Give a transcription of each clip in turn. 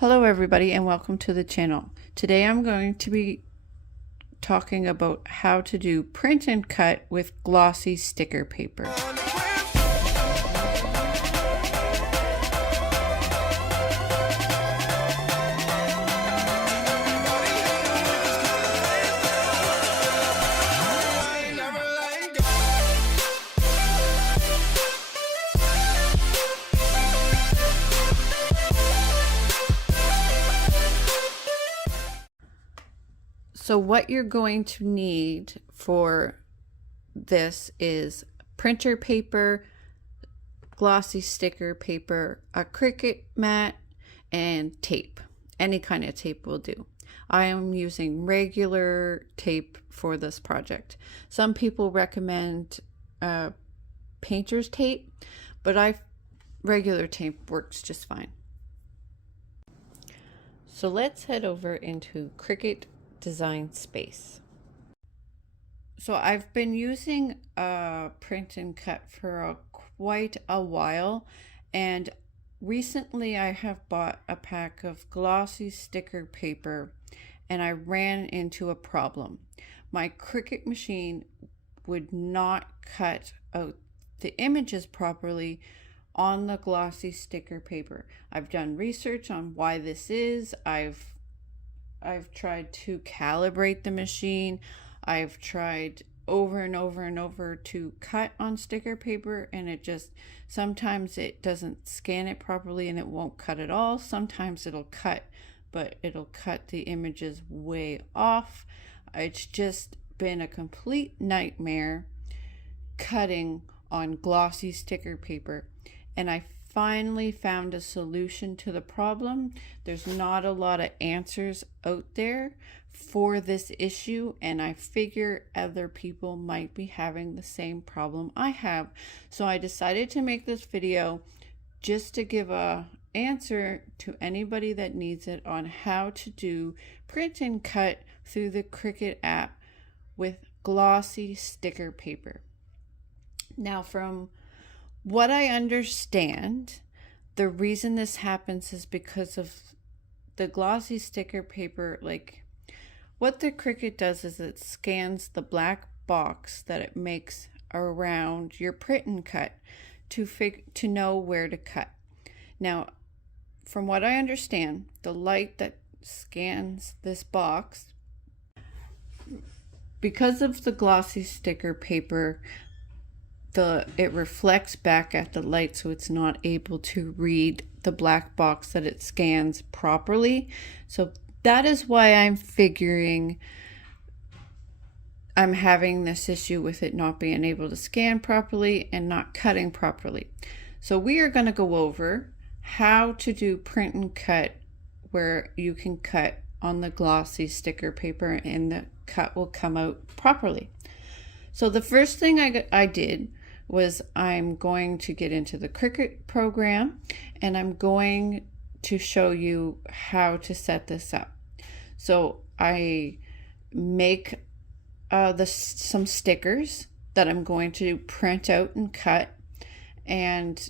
Hello everybody and welcome to the channel. Today I'm going to be talking about how to do print and cut with glossy sticker paper. So what you're going to need for this is printer paper, glossy sticker paper, a Cricut mat, and tape. Any kind of tape will do. I am using regular tape for this project. Some people recommend painter's tape, but regular tape works just fine. So let's head over into Cricut Design Space. So I've been using print and cut for quite a while, and recently I have bought a pack of glossy sticker paper and I ran into a problem. My Cricut machine would not cut out the images properly on the glossy sticker paper. I've done research on why this is. I've tried to calibrate the machine. I've tried over and over and over to cut on sticker paper, and sometimes it doesn't scan it properly and it won't cut at all. Sometimes it'll cut, but it'll cut the images way off. It's just been a complete nightmare cutting on glossy sticker paper, and I finally found a solution to the problem. There's not a lot of answers out there for this issue, and I figure other people might be having the same problem I have. So I decided to make this video just to give a answer to anybody that needs it on how to do print and cut through the Cricut app with glossy sticker paper. Now, from what I understand, the reason this happens is because of the glossy sticker paper. Like, what the Cricut does is it scans the black box that it makes around your print and cut to know where to cut. Now, from what I understand, the light that scans this box, because of the glossy sticker paper, it reflects back at the light, so it's not able to read the black box that it scans properly. So that is why I'm having this issue with it not being able to scan properly and not cutting properly. So we are going to go over how to do print and cut where you can cut on the glossy sticker paper and the cut will come out properly. So the first thing I did was I'm going to get into the Cricut program, and I'm going to show you how to set this up. So I make some stickers that I'm going to print out and cut, and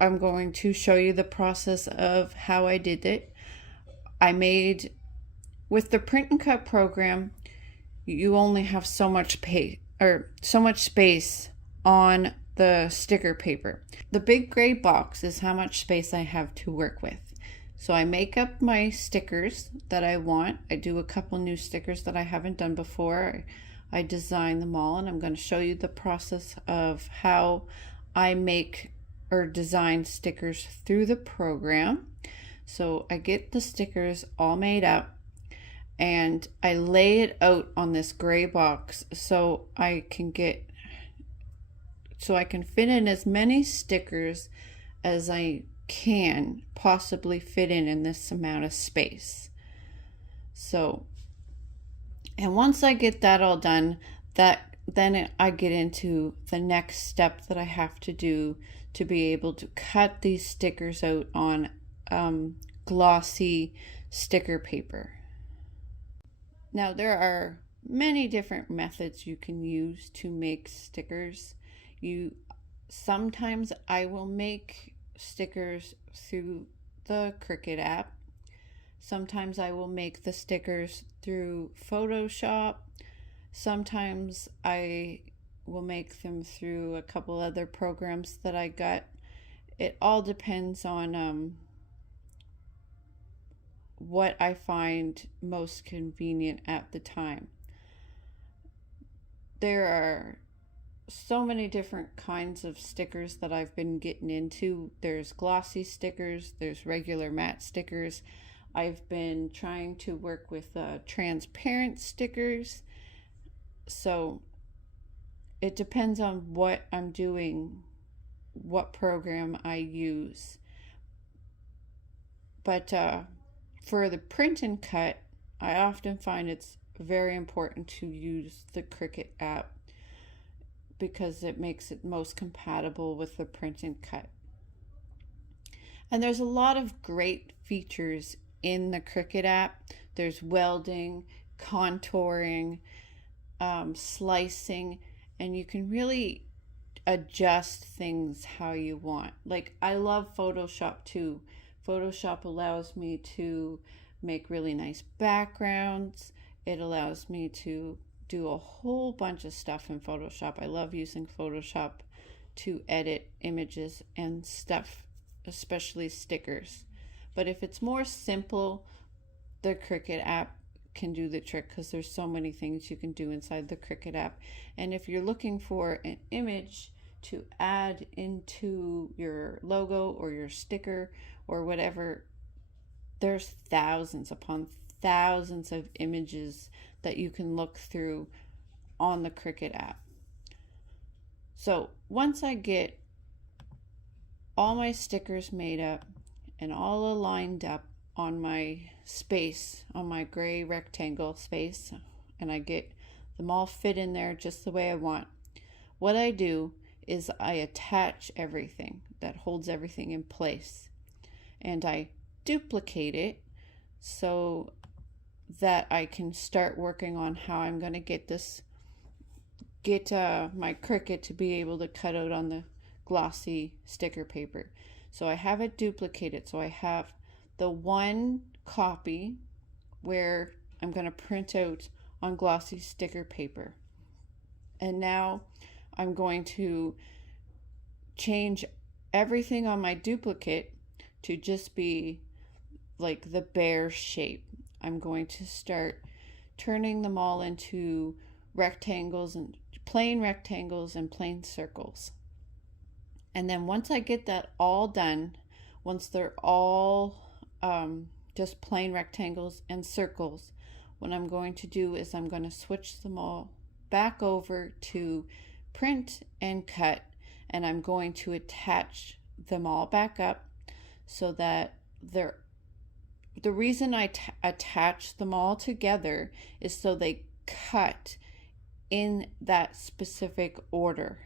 I'm going to show you the process of how I did it. With the print and cut program, you only have so much space on the sticker paper. The big gray box is how much space I have to work with. So I make up my stickers that I want. I do a couple new stickers that I haven't done before. I design them all, and I'm going to show you the process of how I make or design stickers through the program. So I get the stickers all made up, and I lay it out on this gray box so I can fit in as many stickers as I can possibly fit in this amount of space. And once I get that all done, then I get into the next step that I have to do to be able to cut these stickers out on glossy sticker paper. Now, there are many different methods you can use to make stickers. Sometimes I will make stickers through the Cricut app. Sometimes I will make the stickers through Photoshop. Sometimes I will make them through a couple other programs that I got. It all depends on what I find most convenient at the time. There are so many different kinds of stickers that I've been getting into. There's glossy stickers, there's regular matte stickers. I've been trying to work with transparent stickers. So it depends on what I'm doing, what program I use. But for the print and cut, I often find it's very important to use the Cricut app because it makes it most compatible with the print and cut. And there's a lot of great features in the Cricut app. There's welding, contouring, slicing, and you can really adjust things how you want. Like, I love Photoshop too. Photoshop allows me to make really nice backgrounds. It allows me to do a whole bunch of stuff in Photoshop. I love using Photoshop to edit images and stuff, especially stickers. But if it's more simple, the Cricut app can do the trick because there's so many things you can do inside the Cricut app. And if you're looking for an image to add into your logo or your sticker or whatever, there's thousands upon thousands of images that you can look through on the Cricut app. So once I get all my stickers made up and all aligned up on my space, on my gray rectangle space, and I get them all fit in there just the way I want, what I do is I attach everything that holds everything in place, and I duplicate it so that I can start working on how I'm going to get my Cricut to be able to cut out on the glossy sticker paper. So I have it duplicated. So I have the one copy where I'm going to print out on glossy sticker paper. And now I'm going to change everything on my duplicate to just be like the bare shape. I'm going to start turning them all into rectangles and plain circles. And then once I get that all done, once they're all just plain rectangles and circles, what I'm going to do is I'm going to switch them all back over to print and cut, and I'm going to attach them all back up so that they're the reason I attach them all together is so they cut in that specific order,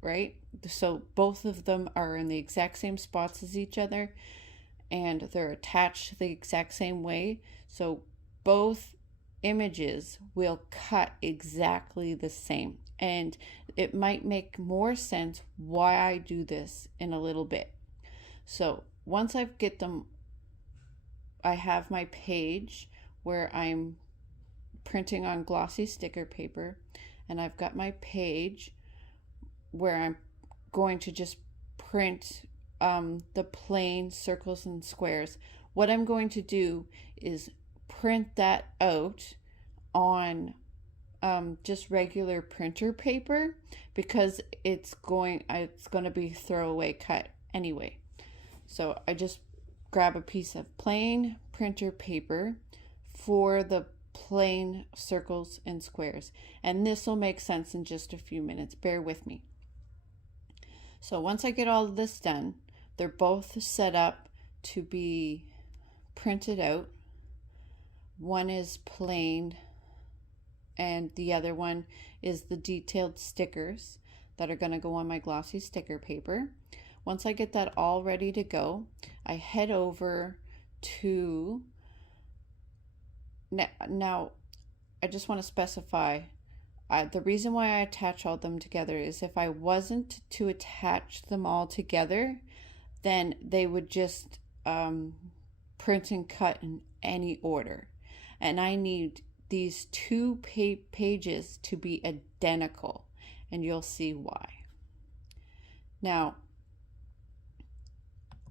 right? So both of them are in the exact same spots as each other and they're attached the exact same way. So both images will cut exactly the same. And it might make more sense why I do this in a little bit. So once I get them, I have my page where I'm printing on glossy sticker paper, and I've got my page where I'm going to just print the plain circles and squares. What I'm going to do is print that out on just regular printer paper because it's going to be throwaway cut anyway. So I just grab a piece of plain printer paper for the plain circles and squares, and this will make sense in just a few minutes. Bear with me. So once I get all of this done, they're both set up to be printed out. One is plain and the other one is the detailed stickers that are going to go on my glossy sticker paper. Once I get that all ready to go, I head over to, now I just want to specify, the reason why I attach all them together is if I wasn't to attach them all together, then they would just print and cut in any order. And I need these two pages to be identical, and you'll see why. Now,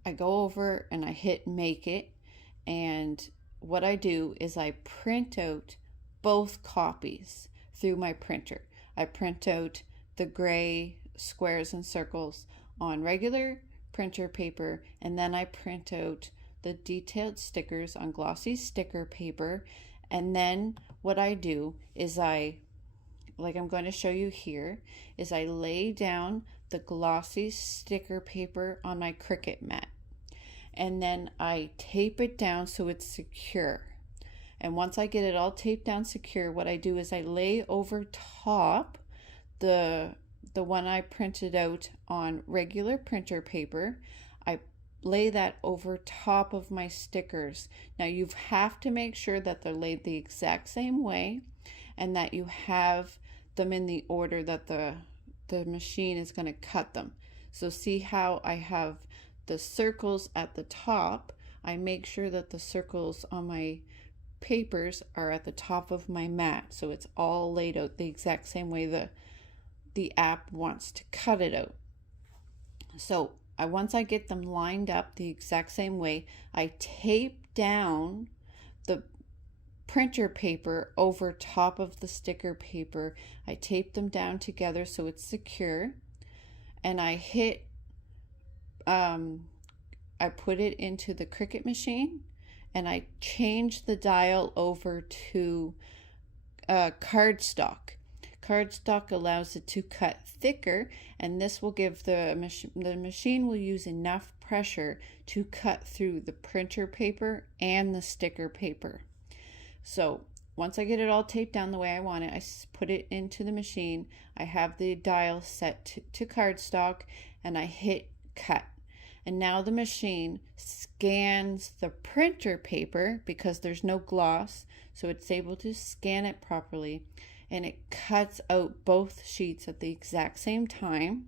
I go over and I hit make it, and what I do is I print out both copies through my printer. I print out the gray squares and circles on regular printer paper, and then I print out the detailed stickers on glossy sticker paper. And then what I do is like I'm going to show you here, is I lay down the glossy sticker paper on my Cricut mat, and then I tape it down so it's secure. And once I get it all taped down secure, what I do is I lay over top the one I printed out on regular printer paper. I lay that over top of my stickers. Now you have to make sure that they're laid the exact same way, and that you have them in the order that the machine is going to cut them. So see how I have the circles at the top. I make sure that the circles on my papers are at the top of my mat, so it's all laid out the exact same way the app wants to cut it out. So once I get them lined up the exact same way, I tape down the printer paper over top of the sticker paper. I tape them down together so it's secure, and I put it into the Cricut machine, and I change the dial over to cardstock. Cardstock allows it to cut thicker, and this will give the machine will use enough pressure to cut through the printer paper and the sticker paper. So once I get it all taped down the way I want it, I put it into the machine. I have the dial set to cardstock, and I hit cut. And now the machine scans the printer paper because there's no gloss, so it's able to scan it properly, and it cuts out both sheets at the exact same time.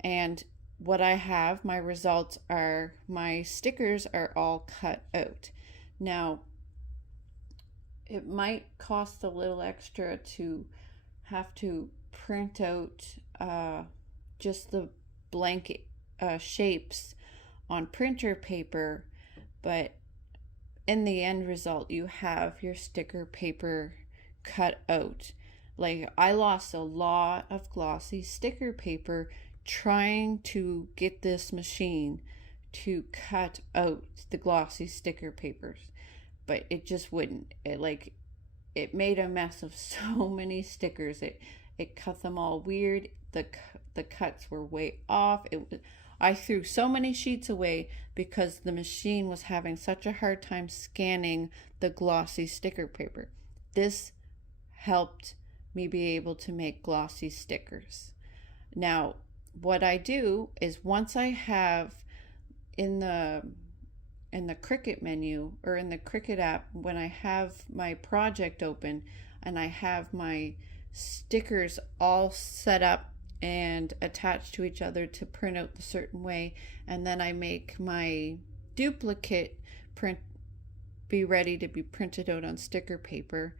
And what I have, my results are, my stickers are all cut out. Now, it might cost a little extra to have to print out just the blank shapes on printer paper, but in the end result you have your sticker paper cut out. Like, I lost a lot of glossy sticker paper trying to get this machine to cut out the glossy sticker papers, but it just wouldn't. It made a mess of so many stickers. It cut them all weird. The cuts were way off. I threw so many sheets away because the machine was having such a hard time scanning the glossy sticker paper. This helped me be able to make glossy stickers. Now, what I do is, once I have in the Cricut menu, or in the Cricut app, when I have my project open and I have my stickers all set up and attached to each other to print out the certain way, and then I make my duplicate print be ready to be printed out on sticker paper,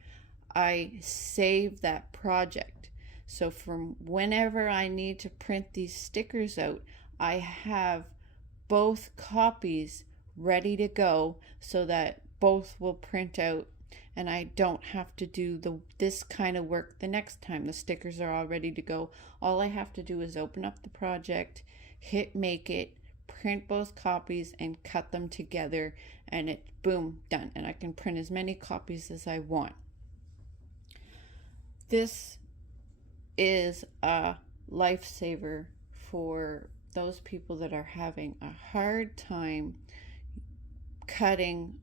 I save that project. So from whenever I need to print these stickers out, I have both copies ready to go so that both will print out, and I don't have to do this kind of work the next time. The stickers are all ready to go. All I have to do is open up the project, hit make it, print both copies, and cut them together, and it's boom, done. And I can print as many copies as I want. This is a lifesaver for those people that are having a hard time cutting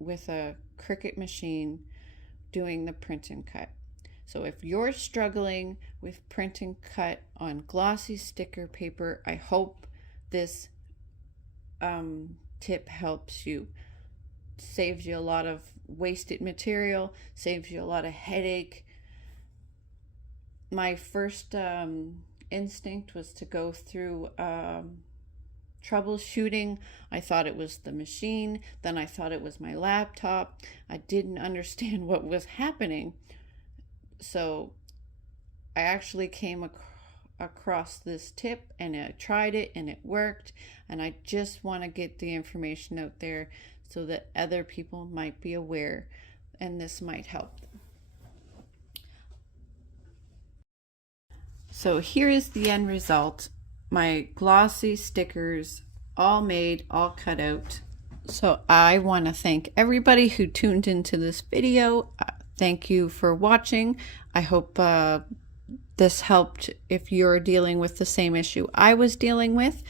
with a Cricut machine, doing the print and cut. So if you're struggling with print and cut on glossy sticker paper, I hope this tip helps you. Saves you a lot of wasted material, saves you a lot of headache. My first instinct was to go through troubleshooting. I thought it was the machine, then I thought it was my laptop. I didn't understand what was happening. So I actually came across this tip and I tried it and it worked, and I just want to get the information out there so that other people might be aware and this might help them. So here is the end result. My glossy stickers all made, all cut out. So I want to thank everybody who tuned into this video. Thank you for watching. I hope this helped if you're dealing with the same issue I was dealing with.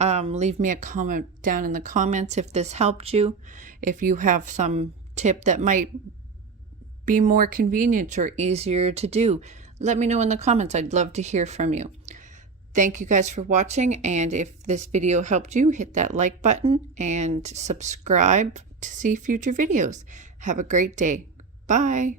Leave me a comment down in the comments if this helped you. If you have some tip that might be more convenient or easier to do, let me know in the comments. I'd love to hear from you. Thank you guys for watching, and if this video helped you, hit that like button and subscribe to see future videos. Have a great day. Bye.